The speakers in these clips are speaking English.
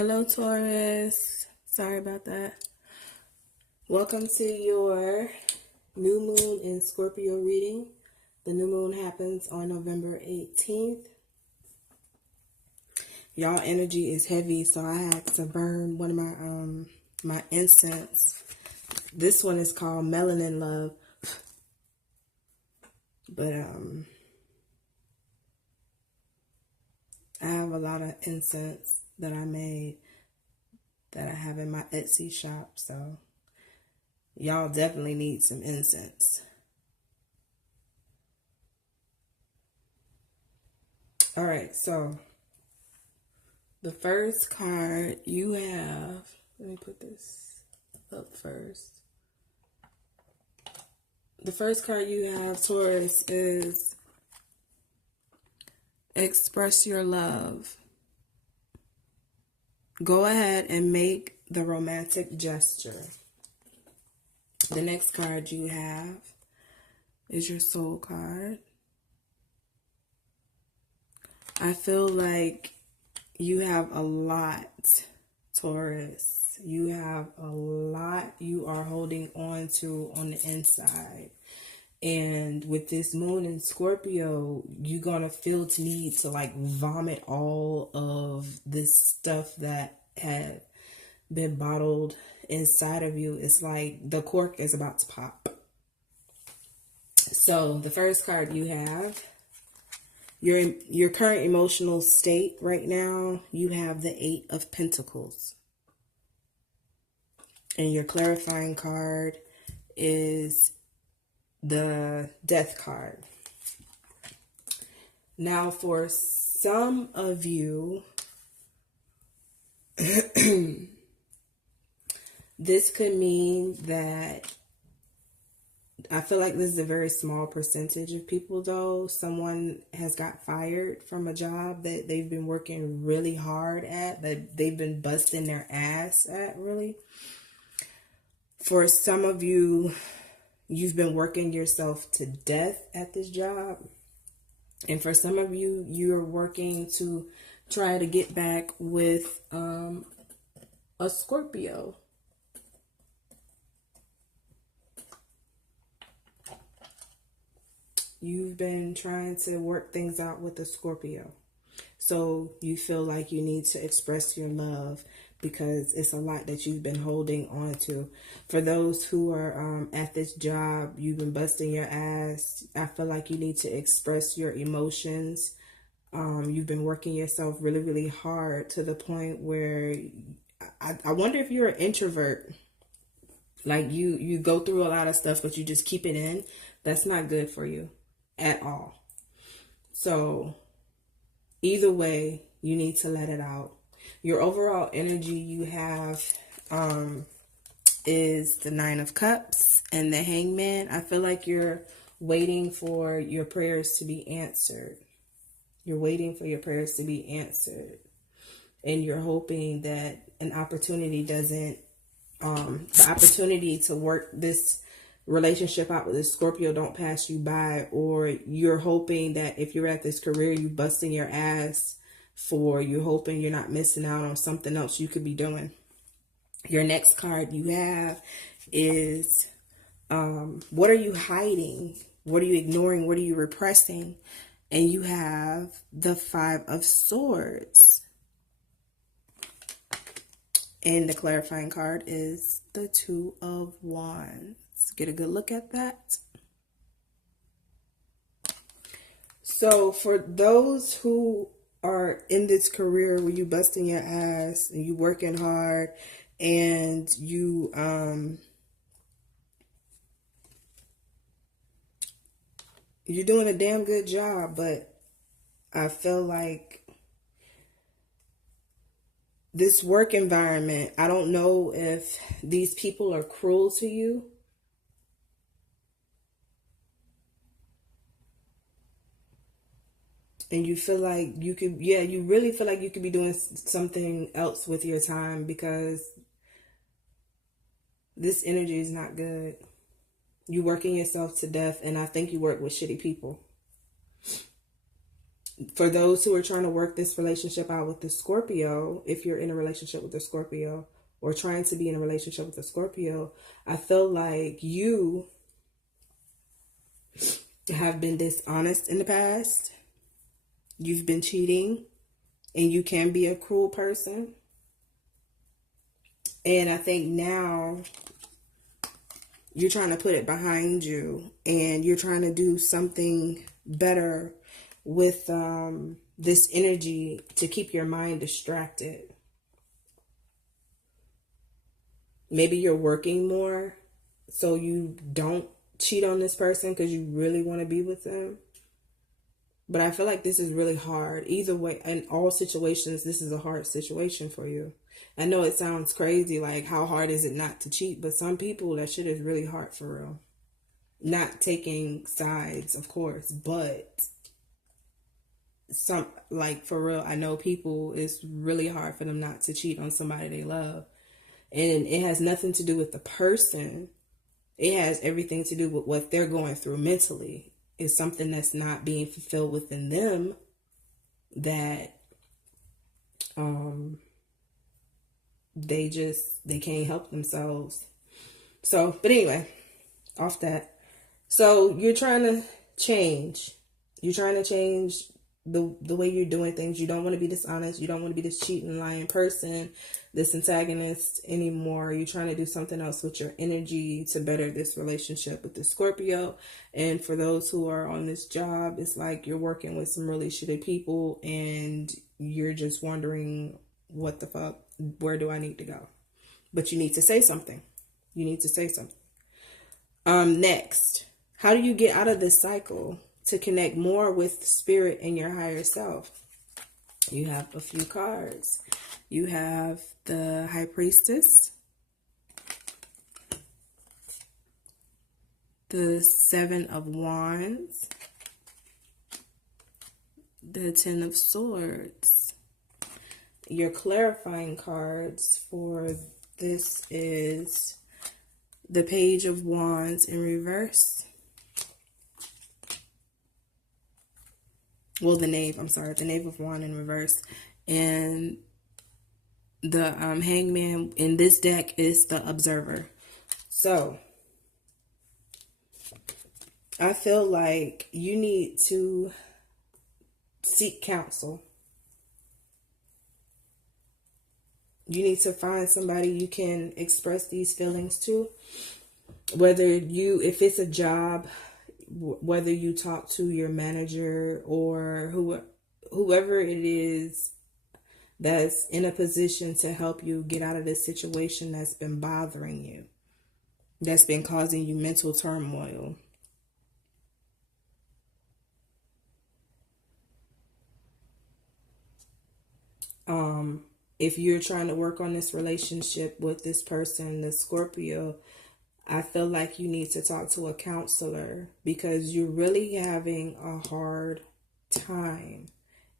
Hello, Taurus. Sorry about that. Welcome to your new moon in Scorpio reading. The new moon happens on November 18th. Y'all energy is heavy, so I had to burn one of my incense. This one is called Melanin Love. But I have a lot of incense that I made that I have in my Etsy shop, so y'all definitely need some incense. All right, so the first card you have, let me put this up first. The first card you have, Taurus, is express your love. Go ahead and make the romantic gesture. The next card you have is your soul card. I feel like you have a lot, Taurus. You have a lot you are holding on to on the inside. And with this moon in Scorpio, you're going to feel the need to like vomit all of this stuff that had been bottled inside of you. It's like the cork is about to pop. So the first card you have, your current emotional state right now, you have the 8 of Pentacles. And your clarifying card is the Death card. Now for some of you, this could mean that, I feel like this is a very small percentage of people though. Someone has got fired from a job that they've been working really hard at, that they've been busting their ass at, really. For some of you, you've been working yourself to death at this job. And for some of you, you're working to try to get back with a Scorpio. You've been trying to work things out with a Scorpio. So you feel like you need to express your love because it's a lot that you've been holding on to. For those who are at this job, you've been busting your ass. I feel like you need to express your emotions. You've been working yourself really, really hard to the point where I wonder if you're an introvert. Like you go through a lot of stuff, but you just keep it in. That's not good for you at all. So either way, you need to let it out. Your overall energy you have is the 9 of Cups and the Hangman. I feel like you're waiting for your prayers to be answered. You're waiting for your prayers to be answered. And you're hoping that an opportunity doesn't, the opportunity to work this relationship out with this Scorpio don't pass you by, or you're hoping that if you're at this career you busting your ass for, you're hoping you're not missing out on something else you could be doing. Your next card you have is what are you hiding? What are you ignoring? What are you repressing? And you have the 5 of Swords. And the clarifying card is the 2 of Wands. Get a good look at that. So for those who are in this career where you busting your ass and you working hard and you're doing a damn good job, but I feel like this work environment, I don't know if these people are cruel to you. And you feel like you could, you really feel like you could be doing something else with your time because this energy is not good. You're working yourself to death, and I think you work with shitty people. For those who are trying to work this relationship out with the Scorpio, if you're in a relationship with the Scorpio or trying to be in a relationship with the Scorpio, I feel like you have been dishonest in the past. You've been cheating, and you can be a cruel person. And I think now you're trying to put it behind you, and you're trying to do something better with this energy to keep your mind distracted. Maybe you're working more so you don't cheat on this person because you really want to be with them. But I feel like this is really hard. Either way, in all situations, this is a hard situation for you. I know it sounds crazy, like how hard is it not to cheat? But some people, that shit is really hard for real. Not taking sides, of course, but some, like for real, I know people, it's really hard for them not to cheat on somebody they love. And it has nothing to do with the person. It has everything to do with what they're going through mentally. It's something that's not being fulfilled within them that they can't help themselves. So, but anyway, off that. So you're trying to change. You're trying to change the way you're doing things. You don't want to be dishonest. You don't want to be this cheating, lying person, this antagonist anymore. You're trying to do something else with your energy to better this relationship with the Scorpio. And for those who are on this job, it's like you're working with some really shitty people and you're just wondering, what the fuck? Where do I need to go? But you need to say something. You need to say something. Next, how do you get out of this cycle to connect more with spirit and your higher self? You have a few cards. You have the High Priestess, the Seven of Wands, the Ten of Swords. Your clarifying cards for this is the Page of Wands in reverse. Well, the Knave, I'm sorry, the Knave of Wands in reverse. And the Hangman in this deck is the Observer. So, I feel like you need to seek counsel. You need to find somebody you can express these feelings to. If it's a job, whether you talk to your manager or whoever it is that's in a position to help you get out of this situation that's been bothering you, that's been causing you mental turmoil. If you're trying to work on this relationship with this person, the Scorpio, I feel like you need to talk to a counselor because you're really having a hard time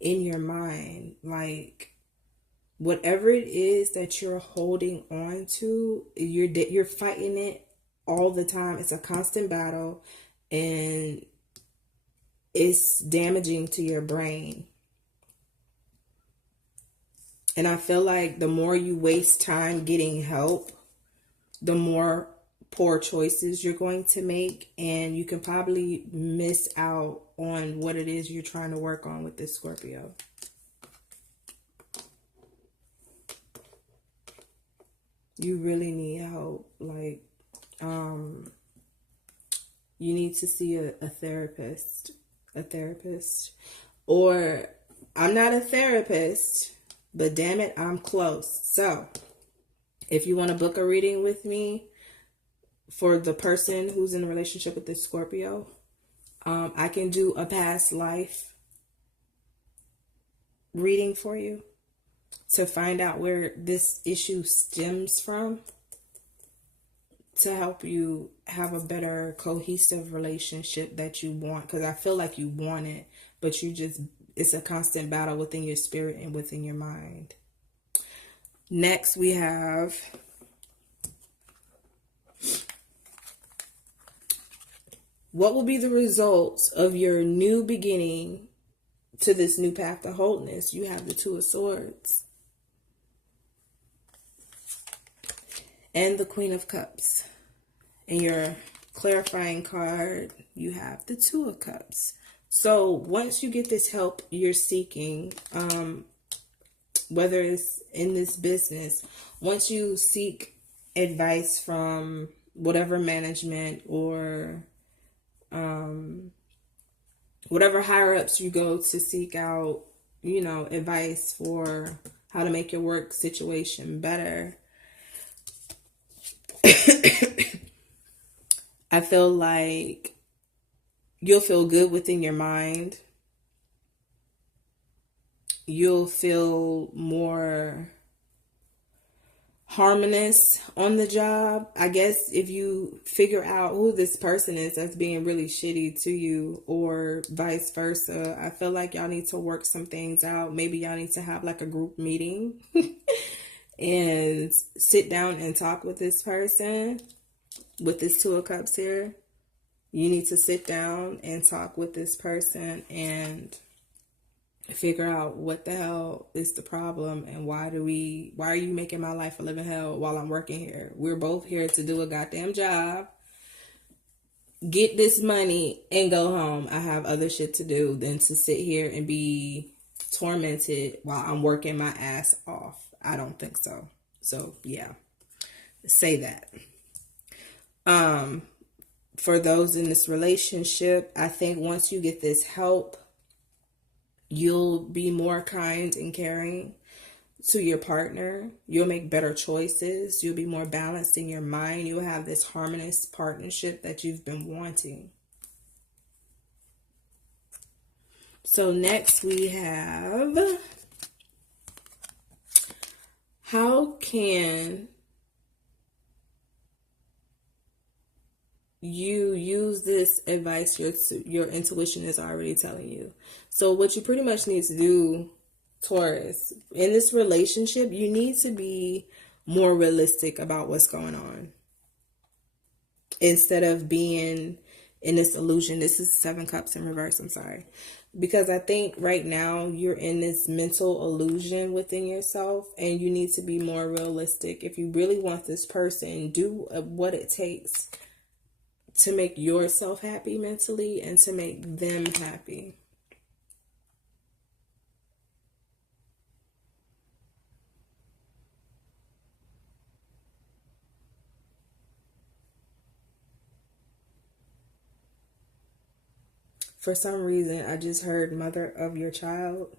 in your mind. Like, whatever it is that you're holding on to, you're fighting it all the time. It's a constant battle and it's damaging to your brain. And I feel like the more you waste time getting help, the more poor choices you're going to make. And you can probably miss out on what it is you're trying to work on with this Scorpio. You really need help. Like, you need to see a therapist. Or, I'm not a therapist, but damn it, I'm close. So, if you want to book a reading with me for the person who's in a relationship with this Scorpio, I can do a past life reading for you to find out where this issue stems from, to help you have a better cohesive relationship that you want. Because I feel like you want it, but it's a constant battle within your spirit and within your mind. Next, we have what will be the results of your new beginning to this new path to wholeness. You have the Two of Swords and the Queen of Cups. In your clarifying card, you have the Two of Cups. So once you get this help you're seeking, whether it's in this business, once you seek advice from whatever management or whatever higher ups you go to seek out, advice for how to make your work situation better, I feel like you'll feel good within your mind. You'll feel more harmonious on the job. I guess if you figure out who this person is that's being really shitty to you, or vice versa, I feel like y'all need to work some things out. Maybe y'all need to have like a group meeting and sit down and talk with this person. With this Two of Cups here, you need to sit down and talk with this person and figure out what the hell is the problem, and why are you making my life a living hell while I'm working here? We're both here to do a goddamn job, get this money, and go home. I have other shit to do than to sit here and be tormented while I'm working my ass off. I don't think so. So yeah, say that. For those in this relationship, I think once you get this help, you'll be more kind and caring to your partner. You'll make better choices. You'll be more balanced in your mind. You'll have this harmonious partnership that you've been wanting. So next we have, how can you use this advice your intuition is already telling you? So what you pretty much need to do, Taurus, in this relationship, you need to be more realistic about what's going on. Instead of being in this illusion. This is Seven Cups in reverse, I'm sorry. Because I think right now you're in this mental illusion within yourself, and you need to be more realistic. If you really want this person, do what it takes to make yourself happy mentally and to make them happy. For some reason, I just heard mother of your child.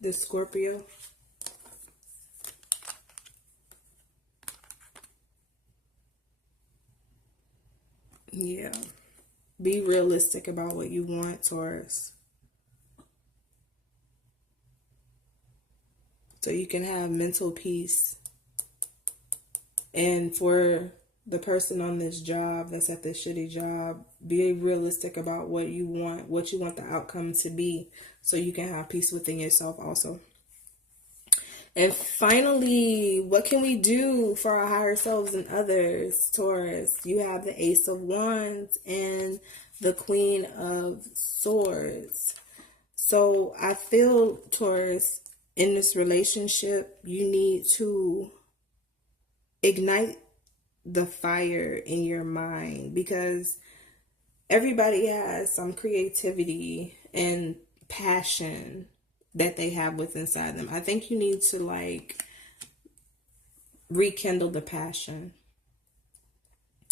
The Scorpio. Yeah. Be realistic about what you want, Taurus. So you can have mental peace. And for the person on this job that's at this shitty job, be realistic about what you want the outcome to be, so you can have peace within yourself also. And finally, what can we do for our higher selves and others, Taurus? You have the Ace of Wands and the Queen of Swords. So I feel, Taurus, in this relationship, you need to ignite the fire in your mind, because everybody has some creativity and passion that they have within inside them. I think you need to rekindle the passion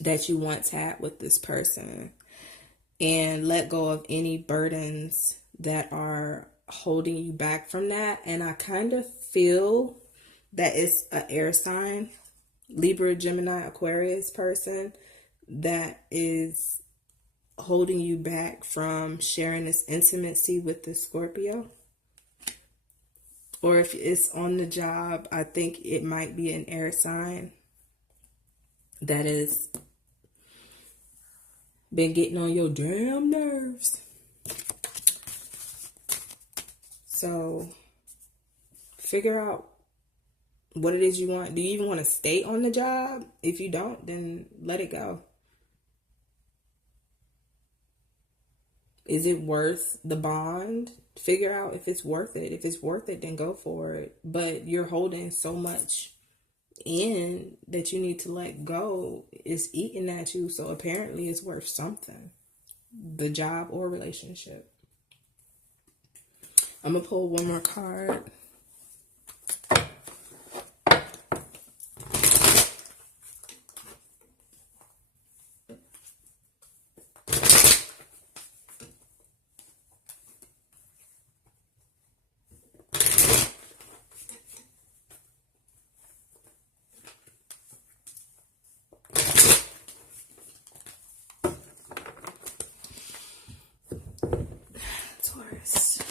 that you once had with this person, and let go of any burdens that are holding you back from that. And I kind of feel that it's an air sign, Libra, Gemini, Aquarius person, that is holding you back from sharing this intimacy with the Scorpio. Or if it's on the job, I think it might be an air sign that has been getting on your damn nerves. So figure out what it is you want. Do you even want to stay on the job? If you don't, then let it go. Is it worth the bond? Figure out if it's worth it. If it's worth it, then go for it. But you're holding so much in that you need to let go. It's eating at you, so apparently it's worth something. The job or relationship. I'm gonna pull one more card. Taurus.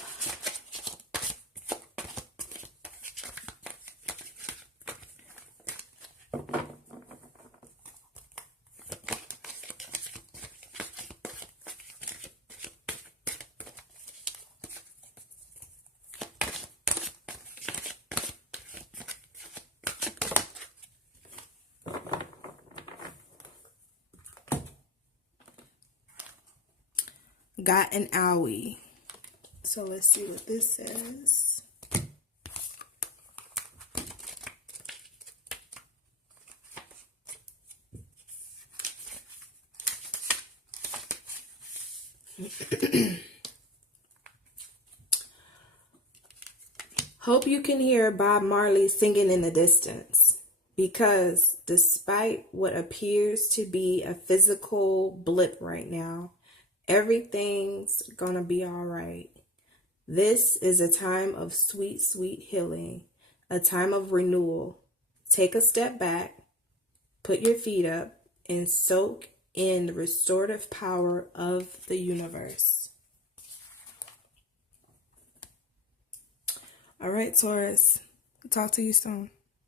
Got an owie. So let's see what this says. Hope you can hear Bob Marley singing in the distance, because despite what appears to be a physical blip right now, everything's gonna be all right. This is a time of sweet, sweet healing, a time of renewal. Take a step back, put your feet up, and soak in the restorative power of the universe. All right, Taurus. Talk to you soon.